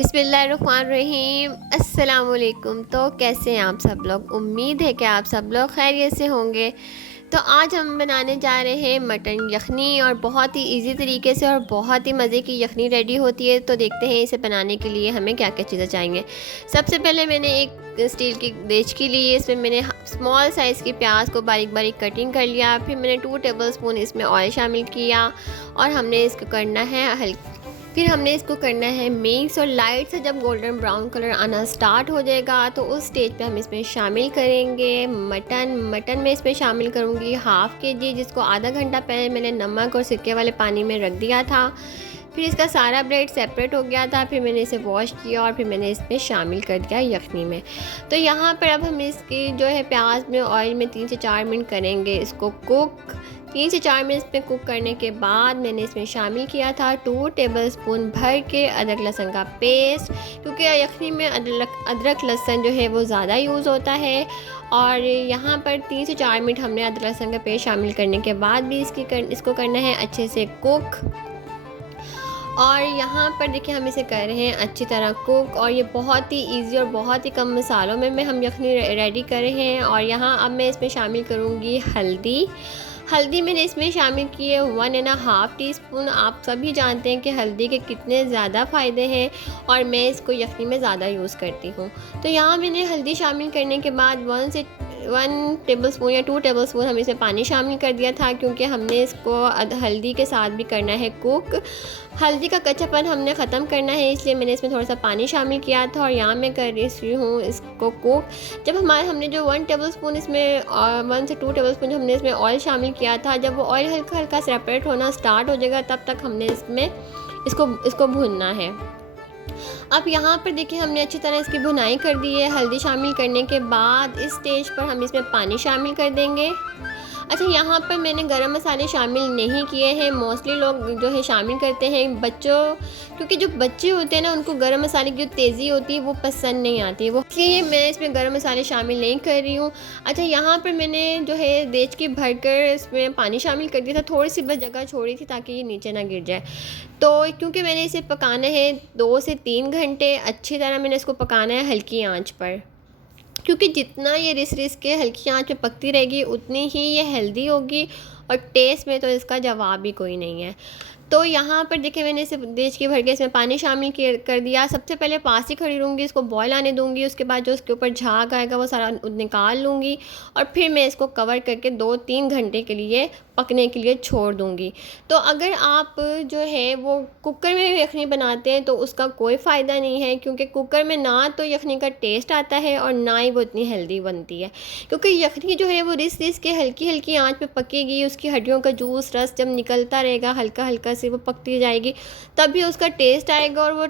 बिस्मिल्लाहिर्रहमानिर्रहीम। अस्सलामुअलैकुम। तो कैसे हैं आप सब लोग? उम्मीद है कि आप सब लोग खैरियत से होंगे। तो आज हम बनाने जा रहे हैं मटन यखनी, और बहुत ही इजी तरीके से और बहुत ही मज़े की यखनी रेडी होती है। तो देखते हैं इसे बनाने के लिए हमें क्या क्या चीज़ें चाहिए। सबसे पहले मैंने एक स्टील की देचकी ली है। इसमें मैंने स्मॉल साइज़ की प्याज को बारीक बारीक कटिंग कर लिया। फिर मैंने 2 टेबलस्पून इसमें ऑयल शामिल किया, और हमने इसको करना है मिक्स। और लाइट से जब गोल्डन ब्राउन कलर आना स्टार्ट हो जाएगा तो उस स्टेज पे हम इसमें शामिल करेंगे मटन में इसमें शामिल करूँगी हाफ़ के जी, जिसको आधा घंटा पहले मैंने नमक और सिरके वाले पानी में रख दिया था। फिर इसका सारा ब्रेड सेपरेट हो गया था। फिर मैंने इसे वॉश किया और फिर मैंने इसमें शामिल कर दिया यखनी में। तो यहाँ पर अब हम इसकी जो है प्याज में ऑयल में 3 से 4 मिनट करेंगे इसको कुक। 3 से 4 मिनट इसमें कुक करने के बाद मैंने इसमें शामिल किया था 2 टेबलस्पून भर के अदरक लहसुन का पेस्ट, क्योंकि यखनी में अदरक लहसुन जो है वो ज़्यादा यूज़ होता है। और यहाँ पर 3 से 4 मिनट हमने अदरक लहसुन का पेस्ट शामिल करने के बाद भी इसको करना है अच्छे से कुक। और यहाँ पर देखिए हम इसे कर रहे हैं अच्छी तरह कुक, और ये बहुत ही इजी और बहुत ही कम मसालों में हम यखनी रेडी कर रहे हैं। और यहाँ अब मैं इसमें शामिल करूँगी हल्दी मैंने इसमें शामिल की है 1.5 टीस्पून। आप सभी जानते हैं कि हल्दी के कितने ज़्यादा फ़ायदे हैं, और मैं इसको यखनी में ज़्यादा यूज़ करती हूँ। तो यहाँ मैंने हल्दी शामिल करने के बाद 1 टेबलस्पून या 2 टेबलस्पून हम इसमें पानी शामिल कर दिया था, क्योंकि हमने इसको हल्दी के साथ भी करना है कुक। हल्दी का कच्चापन हमने ख़त्म करना है, इसलिए मैंने इसमें थोड़ा सा पानी शामिल किया था। और यहाँ मैं कर रही हूँ इसको कुक। जब हमने जो 1 टेबलस्पून इसमें 1 से 2 टेबलस्पून हमने इसमें ऑयल शामिल किया था, जब वो ऑयल हल्का हल्का सेपरेट होना स्टार्ट हो जाएगा तब तक हमने इसमें इसको भूनना है। अब यहाँ पर देखिए हमने अच्छी तरह इसकी भुनाई कर दी है। हल्दी शामिल करने के बाद इस स्टेज पर हम इसमें पानी शामिल कर देंगे। अच्छा, यहाँ पर मैंने गरम मसाले शामिल नहीं किए हैं। मोस्टली लोग जो है शामिल करते हैं बच्चों, क्योंकि जो बच्चे होते हैं ना उनको गरम मसाले की जो तेज़ी होती है वो पसंद नहीं आती है, वो इसलिए मैं इसमें गरम मसाले शामिल नहीं कर रही हूँ। अच्छा, यहाँ पर मैंने जो है देचकी भरकर इसमें पानी शामिल कर दिया था। थोड़ी सी बस जगह छोड़ी थी ताकि ये नीचे ना गिर जाए। तो क्योंकि मैंने इसे पकाना है 2 से 3 घंटे, अच्छी तरह मैंने इसको पकाना है हल्की आँच पर, क्योंकि जितना ये रिस के हल्की आंच पे पकती रहेगी उतनी ही ये हेल्दी होगी, और टेस्ट में तो इसका जवाब ही कोई नहीं है। तो यहाँ पर देखिए मैंने इसे देचकी भर के इसमें पानी शामिल कर दिया। सबसे पहले पास ही खड़ी रहूँगी, इसको बॉयल आने दूँगी। उसके बाद जो उसके ऊपर झाग आएगा वो सारा निकाल लूँगी, और फिर मैं इसको कवर करके 2-3 घंटे के लिए पकने के लिए छोड़ दूँगी। तो अगर आप जो है वो कुकर में यखनी बनाते हैं तो उसका कोई फ़ायदा नहीं है, क्योंकि कुकर में ना तो यखनी का टेस्ट आता है और ना ही वो इतनी हेल्दी बनती है। क्योंकि यखनी जो है वो रिस के हल्की हल्की आंच पे पकेगी। उसकी हड्डियों का जूस रस जब निकलता रहेगा हल्का हल्का से वो पकती जाएगी, तभी उसका टेस्ट आएगा, और वो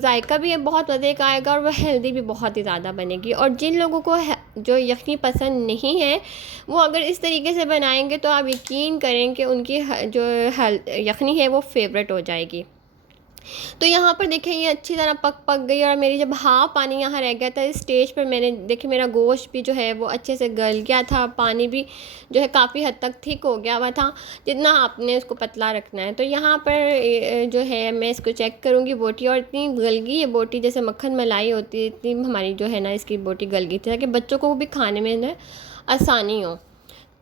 जायका भी बहुत मज़े का आएगा, और वह हेल्दी भी बहुत ही ज़्यादा बनेगी। और जिन लोगों को जो यखनी पसंद नहीं है वो अगर इस तरीके से बनाएंगे तो आप यकीन करें कि उनकी जो यखनी है वो फेवरेट हो जाएगी। तो यहाँ पर देखिए ये अच्छी तरह पक गई, और मेरी जब हाफ़ पानी यहाँ रह गया था इस स्टेज पर मैंने देखिए मेरा गोश्त भी जो है वो अच्छे से गल गया था। पानी भी जो है काफ़ी हद तक थिक हो गया हुआ था, जितना आपने उसको पतला रखना है। तो यहाँ पर जो है मैं इसको चेक करूँगी बोटी, और इतनी गल गई है बोटी जैसे मक्खन मलाई होती है, इतनी हमारी जो है ना इसकी बोटी गल गई थी, ताकि बच्चों को भी खाने में ना आसानी हो।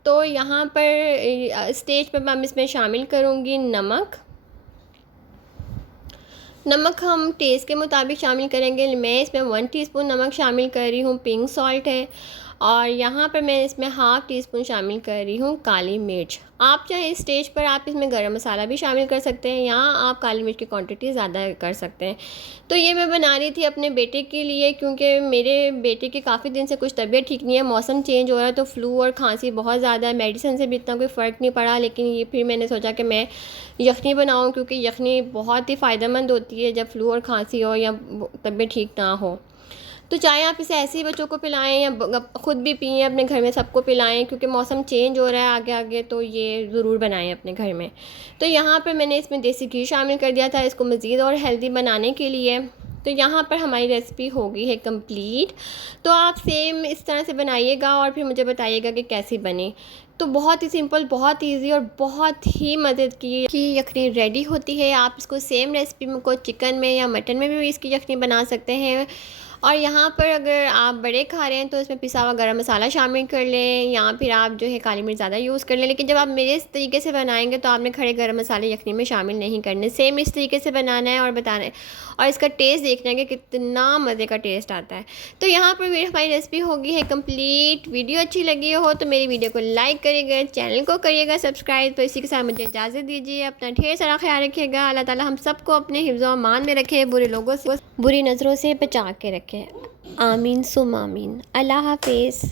तो यहाँ पर स्टेज पर मैं इसमें शामिल करूँगी नमक हम टेस्ट के मुताबिक शामिल करेंगे। मैं इसमें 1 टीस्पून नमक शामिल कर रही हूँ, पिंक सॉल्ट है। और यहाँ पर मैं इसमें हाफ़ टीस्पून शामिल कर रही हूँ काली मिर्च। आप चाहे इस स्टेज पर आप इसमें गरम मसाला भी शामिल कर सकते हैं, या आप काली मिर्च की क्वांटिटी ज़्यादा कर सकते हैं। तो ये मैं बना रही थी अपने बेटे के लिए, क्योंकि मेरे बेटे की काफ़ी दिन से कुछ तबीयत ठीक नहीं है, मौसम चेंज हो रहा है तो फ्लू और खांसी बहुत ज़्यादा है। मेडिसिन से भी इतना कोई फ़र्क नहीं पड़ा, लेकिन ये फिर मैंने सोचा कि मैं यखनी बनाऊँ, क्योंकि यखनी बहुत ही फ़ायदेमंद होती है जब फ्लू और खांसी हो या तबीयत ठीक ना हो। तो चाहे आप इसे ऐसे ही बच्चों को पिलाएं या ख़ुद भी पिएं, अपने घर में सबको पिलाएं, क्योंकि मौसम चेंज हो रहा है आगे आगे, तो ये ज़रूर बनाएं अपने घर में। तो यहाँ पर मैंने इसमें देसी घी शामिल कर दिया था इसको मज़ीद और हेल्दी बनाने के लिए। तो यहाँ पर हमारी रेसिपी हो गई है कंप्लीट। तो आप सेम इस तरह से बनाइएगा और फिर मुझे बताइएगा कि कैसी बनी। तो बहुत ही सिंपल, बहुत ईज़ी और बहुत ही मदद की यखनी रेडी होती है। आप इसको सेम रेसिपी में को चिकन में या मटन में भी इसकी यखनी बना सकते हैं। और यहाँ पर अगर आप बड़े खा रहे हैं तो इसमें पिसा हुआ गरम मसाला शामिल कर लें, या फिर आप जो है काली मिर्च ज़्यादा यूज़ कर लें। लेकिन जब आप मेरे इस तरीके से बनाएंगे तो आपने खड़े गरम मसाले यखनी में शामिल नहीं करने, सेम इस तरीके से बनाना है और बताना है, और इसका टेस्ट देखना है कि कितना मज़े का टेस्ट आता है। तो यहाँ पर मेरी हमारी रेसिपी होगी है कंप्लीट। वीडियो अच्छी लगी हो तो मेरी वीडियो को लाइक करिएगा, चैनल को करिएगा सब्सक्राइब। तो इसी के साथ मुझे इजाज़त दीजिए। अपना ढेर सारा ख्याल रखिएगा। अल्लाह ताला हम सबको अपने हिफ्ज़ व अमान में रखे, बुरे लोगों से, बुरी नज़रों से बचा के रखे। आमीन सुम आमीन। अल्लाह हाफिज़।